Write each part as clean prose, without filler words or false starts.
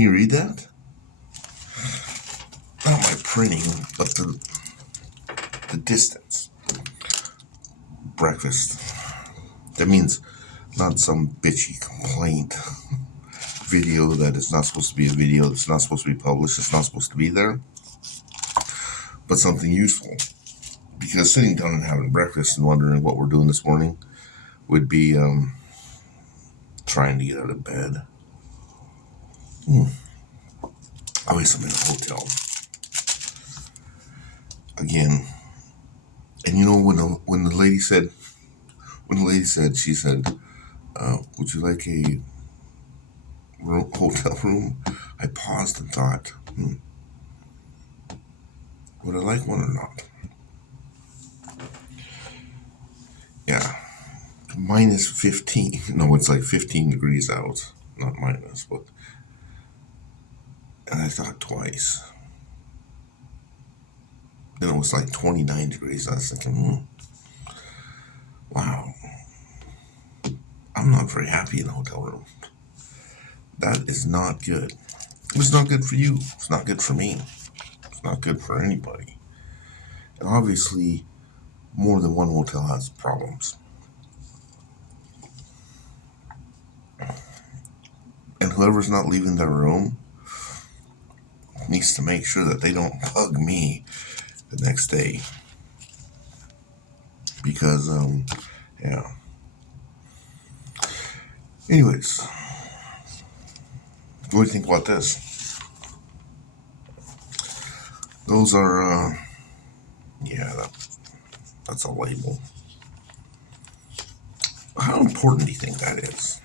Can you read that? Not my printing, but the distance. Breakfast. That means not some bitchy complaint video that is not supposed to be a video, that's not supposed to be published, it's not supposed to be there, but something useful. Because sitting down and having breakfast and wondering what we're doing this morning would be trying to get out of bed. Obviously, I'm in a hotel. Again, and you know, when the lady said, she said, would you like a hotel room? I paused and thought, would I like one or not? Yeah, minus 15. No, it's like 15 degrees out, not minus, but. And I thought twice. Then it was like 29 degrees. I was thinking, wow, I'm not very happy in a hotel room. That is not good. It's not good for you. It's not good for me. It's not good for anybody. And obviously, more than one hotel has problems. And whoever's not leaving their room needs to make sure that they don't bug me the next day. Because, yeah. Anyways, what do you think about this? Those are, that's a label. How important do you think that is?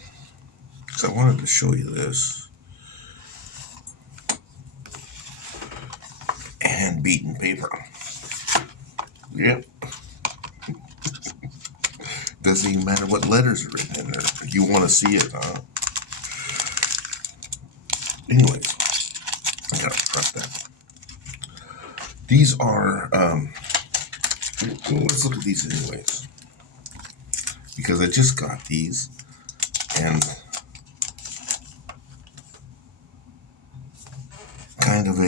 Because I wanted to show you this. Hand-beaten paper. Yep. Doesn't even matter what letters are written in there. You want to see it, huh? Anyways, I gotta prep that. These are, let's look at these anyways. Because I just got these, and kind of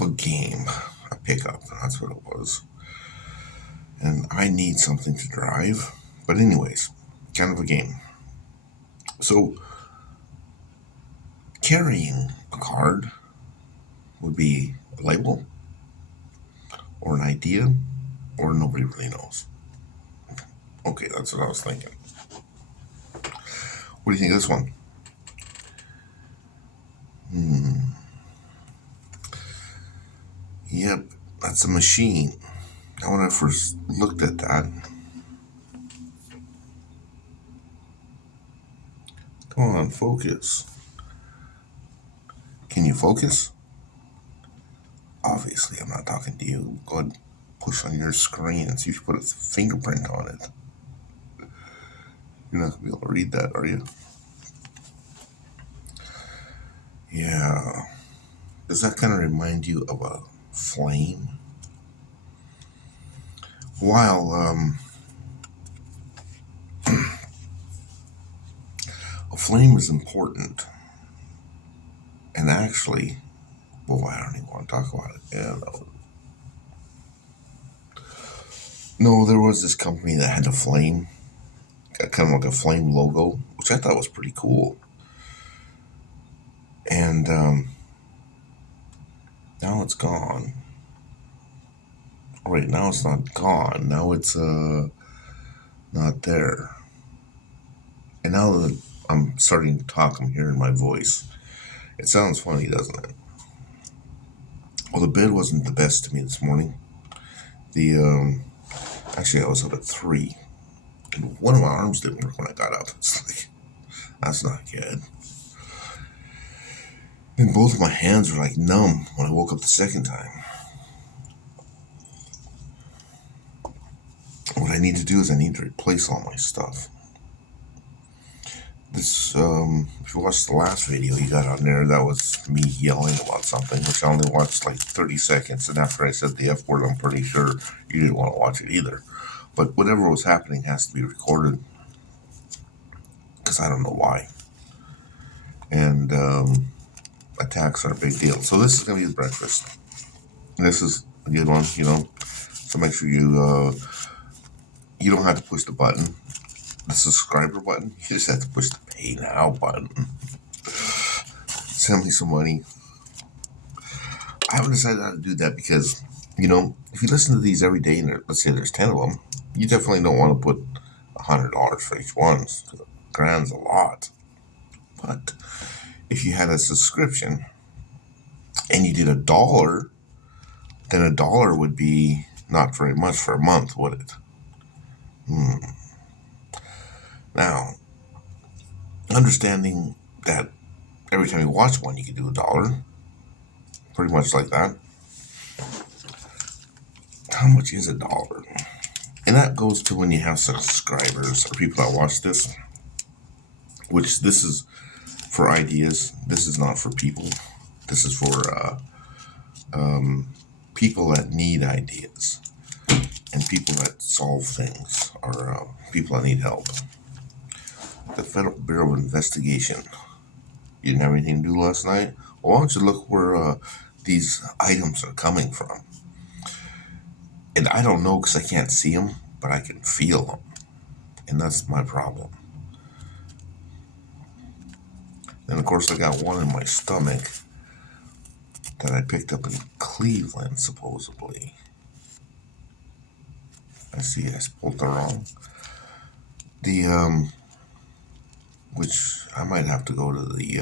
a game, a pickup, that's what it was. And I need something to drive, but anyways, kind of a game. So, carrying a card would be a label, or an idea, or nobody really knows. Okay, that's what I was thinking. What do you think of this one? Yep, that's a machine. Now when I first looked at that, come on, focus. Can you focus? Obviously, I'm not talking to you. Go ahead, push on your screen and see if you put a fingerprint on it. You're not going to be able to read that, are you? Yeah. Does that kind of remind you of a flame? While a flame is important, and actually, boy, I don't even want to talk about it. Yeah, no, there was this company that had a flame, kind of like a flame logo, which I thought was pretty cool. And now it's gone. Right now it's not gone. Now it's not there. And now that I'm starting to talk, I'm hearing my voice. It sounds funny, doesn't it? Well, the bed wasn't the best to me this morning. Actually, I was up at 3. And one of my arms didn't work when I got up. It's like, that's not good. And both of my hands were like numb when I woke up the second time. What I need to do is I need to replace all my stuff. This, if you watched the last video you got on there, that was me yelling about something, which I only watched like 30 seconds. And after I said the F word, I'm pretty sure you didn't want to watch it either. But whatever was happening has to be recorded because I don't know why. And attacks are a big deal. So this is going to be the breakfast. This is a good one, So make sure you don't have to push the button, the subscriber button. You just have to push the pay now button. Send me some money. I haven't decided how to do that because, if you listen to these every day, and let's say there's 10 of them, you definitely don't want to put $100 for each one. Grand's a lot. But if you had a subscription and you did $1, then $1 would be not very much for a month, would it? Now, understanding that every time you watch one, you can do $1, pretty much like that. How much is $1? And that goes to when you have subscribers or people that watch this, which this is for ideas. This is not for people. This is for people that need ideas and people that solve things or people that need help. The Federal Bureau of Investigation. You didn't have anything to do last night? Well, why don't you look where these items are coming from? And I don't know because I can't see them, but I can feel them. And that's my problem. And of course, I got one in my stomach that I picked up in Cleveland, supposedly. I see I spelled it wrong. Which I might have to go to the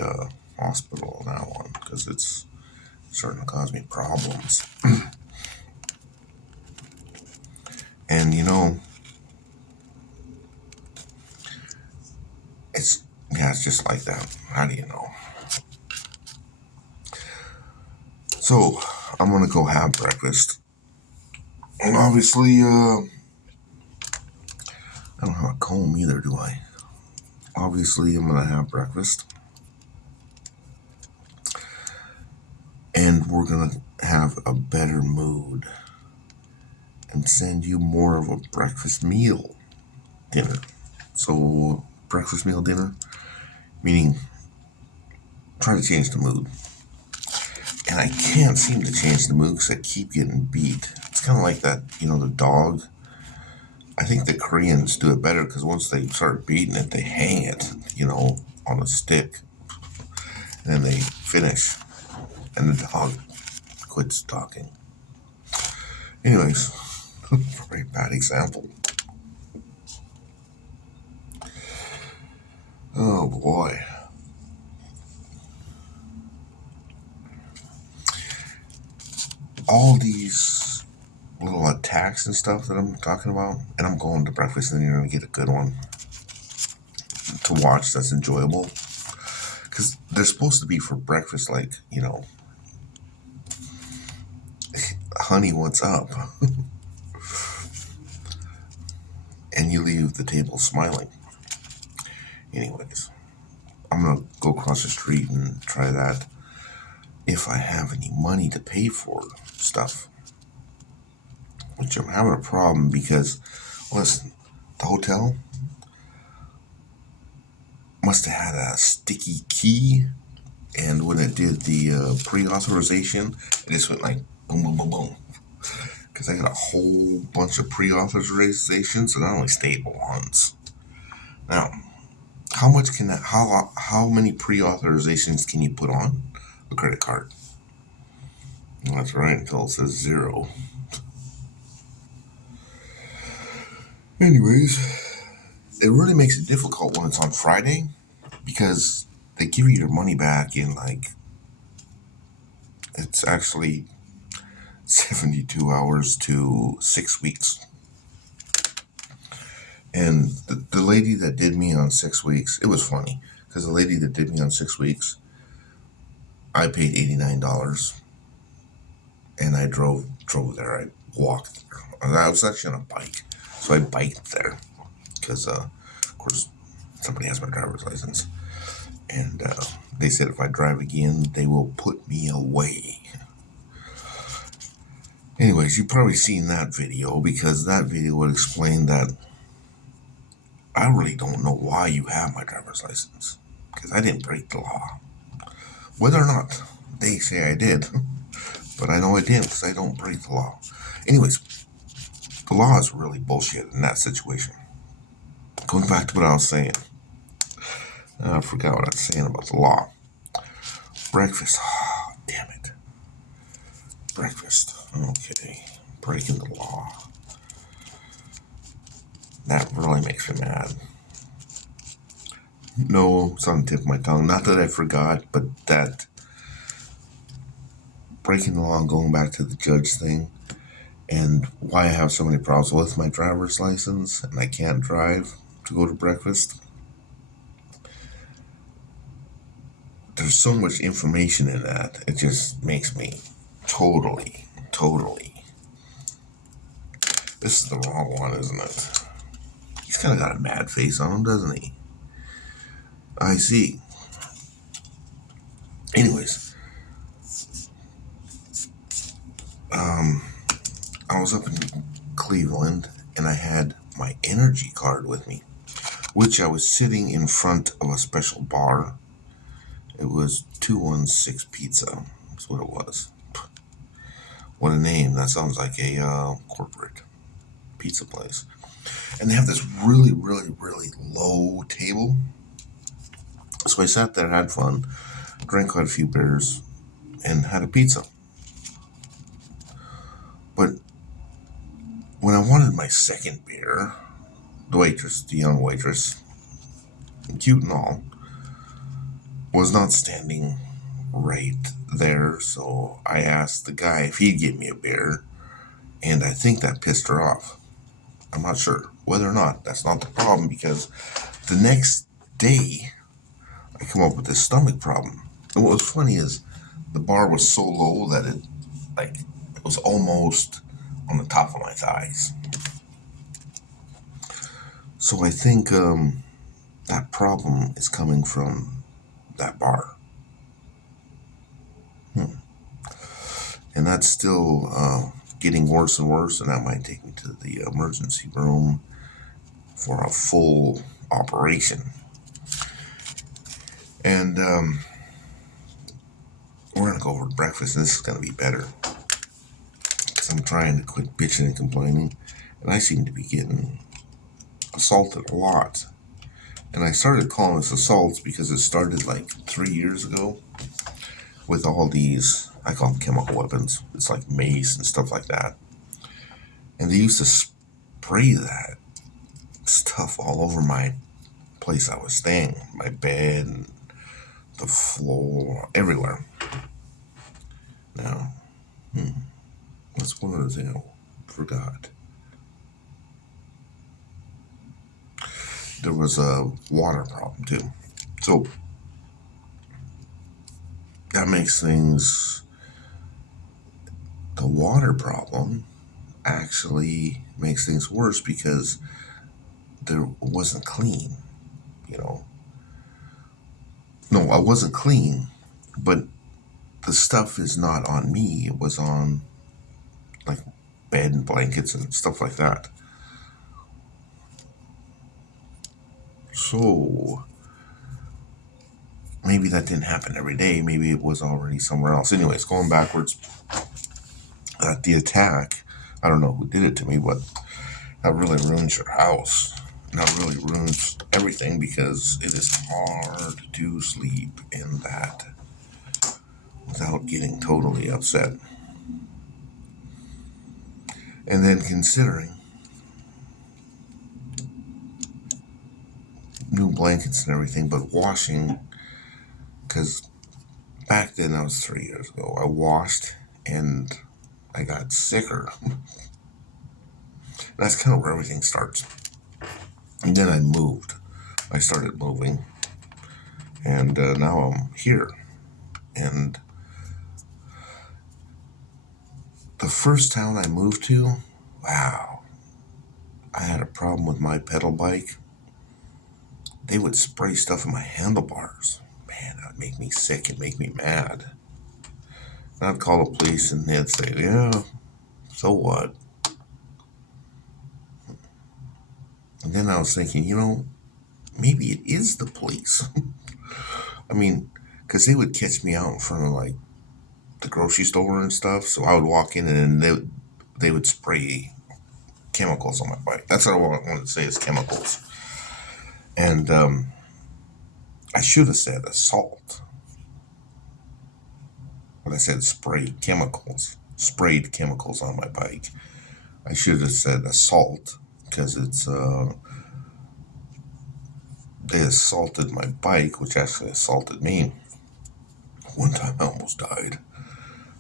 hospital on that one because it's starting to cause me problems. And it's just like that. How do you know? So I'm gonna go have breakfast, and obviously, I don't have a comb either, do I? Obviously, I'm gonna have breakfast, and we're gonna have a better mood and send you more of a breakfast meal dinner. So breakfast meal dinner, meaning try to change the mood. And I can't seem to change the mood because I keep getting beat. It's kind of like that, the dog. I think the Koreans do it better because once they start beating it, they hang it, on a stick. And then they finish. And the dog quits talking. Anyways, very bad example. Oh boy. All these little attacks and stuff that I'm talking about, and I'm going to breakfast and you're going to get a good one to watch that's enjoyable. Because they're supposed to be for breakfast, like, honey, what's up? And you leave the table smiling. Anyways, I'm going to go across the street and try that if I have any money to pay for stuff. Which I'm having a problem because, listen, the hotel must have had a sticky key, and when it did the pre-authorization, it just went like boom, boom, boom, boom. Because I got a whole bunch of pre-authorizations, and I only stayed once. Now, how many pre-authorizations can you put on a credit card? Well, that's right, until it says 0. Anyways, it really makes it difficult when it's on Friday because they give you your money back in it's actually 72 hours to 6 weeks. And the lady that did me on 6 weeks, it was funny because the lady that did me on 6 weeks, I paid $89 and I drove there. I walked there. I was actually on a bike, so I biked there because, of course, somebody has my driver's license. And they said if I drive again, they will put me away. Anyways, you've probably seen that video because that video would explain that I really don't know why you have my driver's license, because I didn't break the law. Whether or not they say I did, but I know I didn't because I don't break the law. Anyways, the law is really bullshit in that situation. Going back to what I was saying. I forgot what I was saying about the law. Breakfast. Oh, damn it. Breakfast. Okay. Breaking the law. That really makes me mad. No, it's on the tip of my tongue. Not that I forgot, but that breaking the law and going back to the judge thing, and why I have so many problems with my driver's license and I can't drive to go to breakfast. There's so much information in that. It just makes me totally. This is the wrong one, isn't it? He's kind of got a mad face on him, doesn't he? I see. Anyways, I was up in Cleveland and I had my energy card with me, which I was sitting in front of a special bar. It was 216 Pizza. That's what it was. What a name. That sounds like a corporate pizza place. And they have this really low table. So I sat there, had fun, drank quite a few beers, and had a pizza. But when I wanted my second beer, the young waitress, cute and all, was not standing right there. So I asked the guy if he'd get me a beer, and I think that pissed her off. I'm not sure whether or not. That's not the problem, because the next day I come up with this stomach problem. And what was funny is the bar was so low that it was almost on the top of my thighs. So I think that problem is coming from that bar. And that's still getting worse and worse, and that might take me to the emergency room for a full operation. And we're going to go over to breakfast, and this is going to be better, because I'm trying to quit bitching and complaining, and I seem to be getting assaulted a lot. And I started calling this assaults because it started like 3 years ago with all these, I call them chemical weapons. It's like mace and stuff like that. And they used to spray that stuff all over my place I was staying, my bed, the floor, everywhere. Now, that's one other thing I forgot. There was a water problem too. So that makes things, the water problem actually makes things worse because there wasn't clean, you know. No, I wasn't clean, but the stuff is not on me. It was on like bed and blankets and stuff like that. So maybe that didn't happen every day. Maybe it was already somewhere else. Anyways, going backwards, the attack, I don't know who did it to me, but that really ruins your house. And that really ruins everything, because it is hard to sleep in that without getting totally upset. And then considering new blankets and everything, but washing, because back then, that was 3 years ago, I washed and I got sicker. That's kind of where everything starts. And then I moved. I started moving. And now I'm here. And the first town I moved to, wow, I had a problem with my pedal bike. They would spray stuff in my handlebars. Man, that would make me sick and make me mad. And I'd call the police and they'd say, yeah, so what? And then I was thinking, maybe it is the police. I mean, because they would catch me out in front of like the grocery store and stuff. So I would walk in and they would spray chemicals on my bike. That's what I wanted to say is chemicals. And I should have said assault. But I said sprayed chemicals on my bike. I should have said assault because they assaulted my bike, which actually assaulted me. One time I almost died.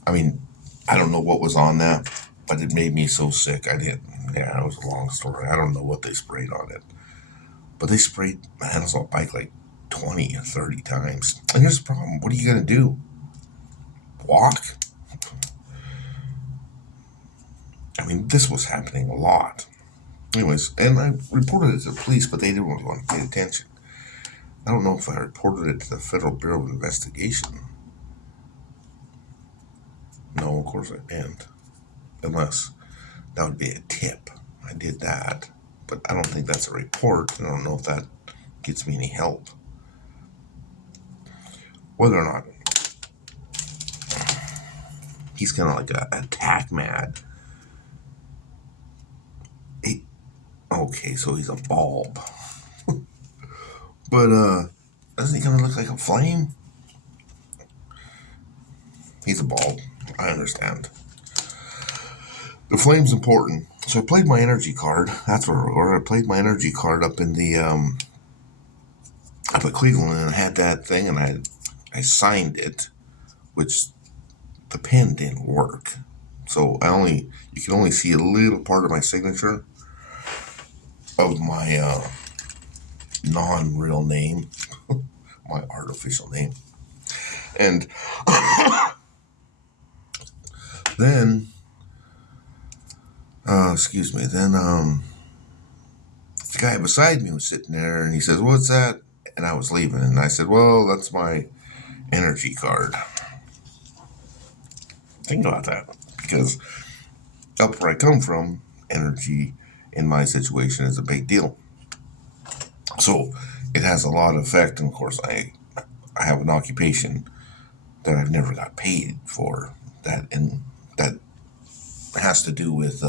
I mean, I don't know what was on that, but it made me so sick. It was a long story. I don't know what they sprayed on it. But they sprayed my handles on my bike like 20 or 30 times. And here's the problem. What are you going to do? Walk? I mean, this was happening a lot. Anyways, and I reported it to the police, but they didn't really want to pay attention. I don't know if I reported it to the Federal Bureau of Investigation. No, of course I didn't. Unless that would be a tip. I did that. But I don't think that's a report. I don't know if that gets me any help. Whether or not he's kind of like a attack mad. Okay, so he's a bulb. But doesn't he kind of look like a flame? He's a bulb. I understand. The flame's important. So I played my energy card. That's where I played my energy card up in the up at Cleveland, and I had that thing, and I signed it, which the pen didn't work. So you can only see a little part of my signature of my non-real name, my artificial name. And then, then the guy beside me was sitting there, and he says, "What's that?" And I was leaving, and I said, "Well, that's my energy card." Think about that, because up where I come from, energy in my situation is a big deal. So it has a lot of effect, and of course I have an occupation that I've never got paid for, that has to do with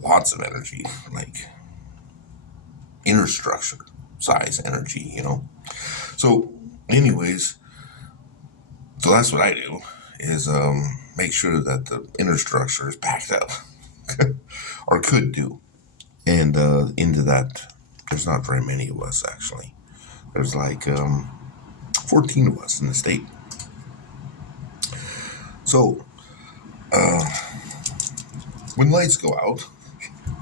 lots of energy, like inner structure size energy, So anyways, so that's what I do, is make sure that the inner structure is backed up, or could do. And into that, there's not very many of us, actually. There's like 14 of us in the state. So when lights go out,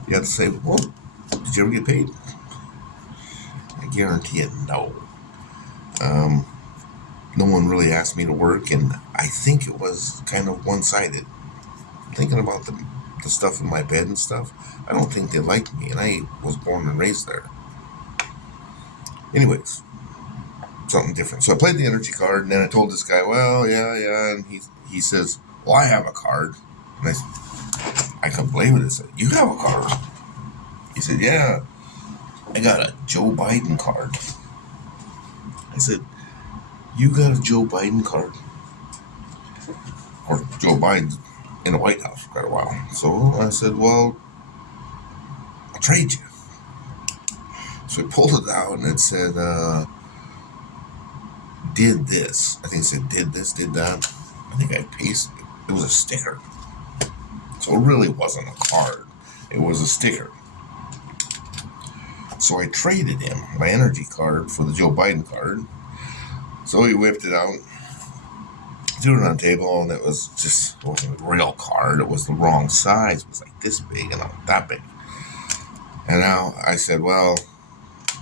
you have to say, "Well, did you ever get paid?" I guarantee it, no. No one really asked me to work, and I think it was kind of one-sided. Thinking about the stuff in my bed and stuff, I don't think they liked me, and I was born and raised there. Anyways, something different. So I played the energy card, and then I told this guy, "Well, yeah," and he says, "Well, I have a card." And I couldn't believe it. I said, "You have a card?" He said, "Yeah, I got a Joe Biden card." I said, "You got a Joe Biden card?" Or Joe Biden's in the White House for quite a while. So I said, "Well, I'll trade you." So he pulled it out, and it said, "Did this." I think it said, "Did this, did that." I think I pasted it. It was a sticker. So it really wasn't a card. It was a sticker. So I traded him my energy card for the Joe Biden card. So he whipped it out, threw it on the table, and it wasn't a real card. It was the wrong size. It was like this big and not that big. And now I said, well,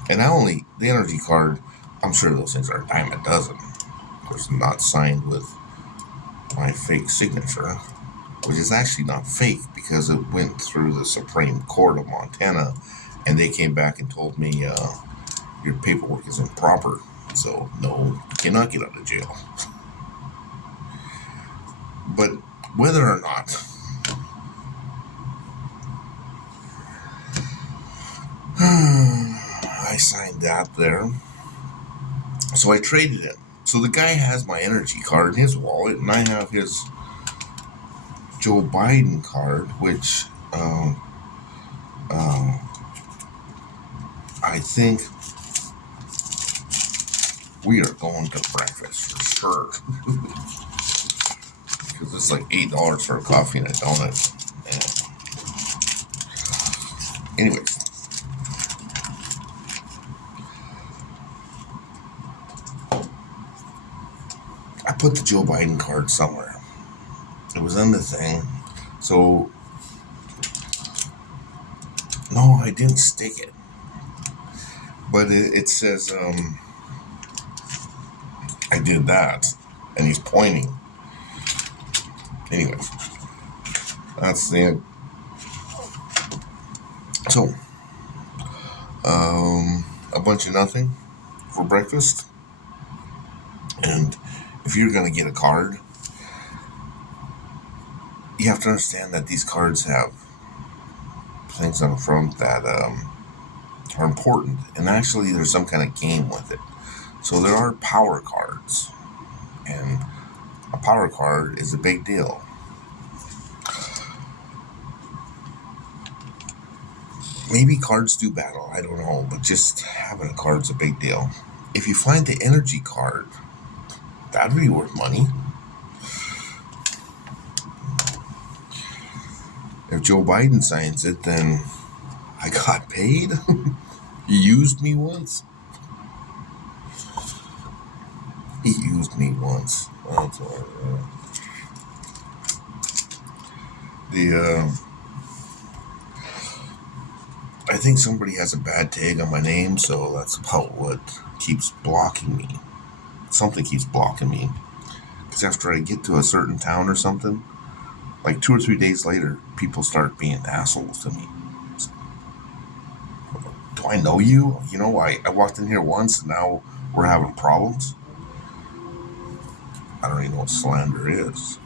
and the energy card, I'm sure those things are a dime a dozen. Of course, not signed with my fake signature, which is actually not fake because it went through the Supreme Court of Montana, and they came back and told me your paperwork is improper. So, no, you cannot get out of jail. But whether or not I signed that there. So I traded it. So the guy has my energy card in his wallet, and I have his Joe Biden card, which I think we are going to breakfast for sure. Because it's like $8 for a coffee and a donut. And anyways, I put the Joe Biden card somewhere. It was in the thing. So, no, I didn't stick it. But it says, I did that. And he's pointing. Anyways, that's it. So, a bunch of nothing for breakfast. And if you're going to get a card, you have to understand that these cards have things on the front that are important. And actually, there's some kind of game with it. So there are power cards. And a power card is a big deal. Maybe cards do battle, I don't know, but just having a card's a big deal. If you find the energy card, that'd be worth money. If Joe Biden signs it, then I got paid. He used me once. He used me once. That's all right. I think somebody has a bad tag on my name, so that's about what keeps blocking me. Something keeps blocking me. Because after I get to a certain town or something, like 2 or 3 days later, people start being assholes to me. Do I know you? You know, I walked in here once, and now we're having problems. I don't even know what slander is.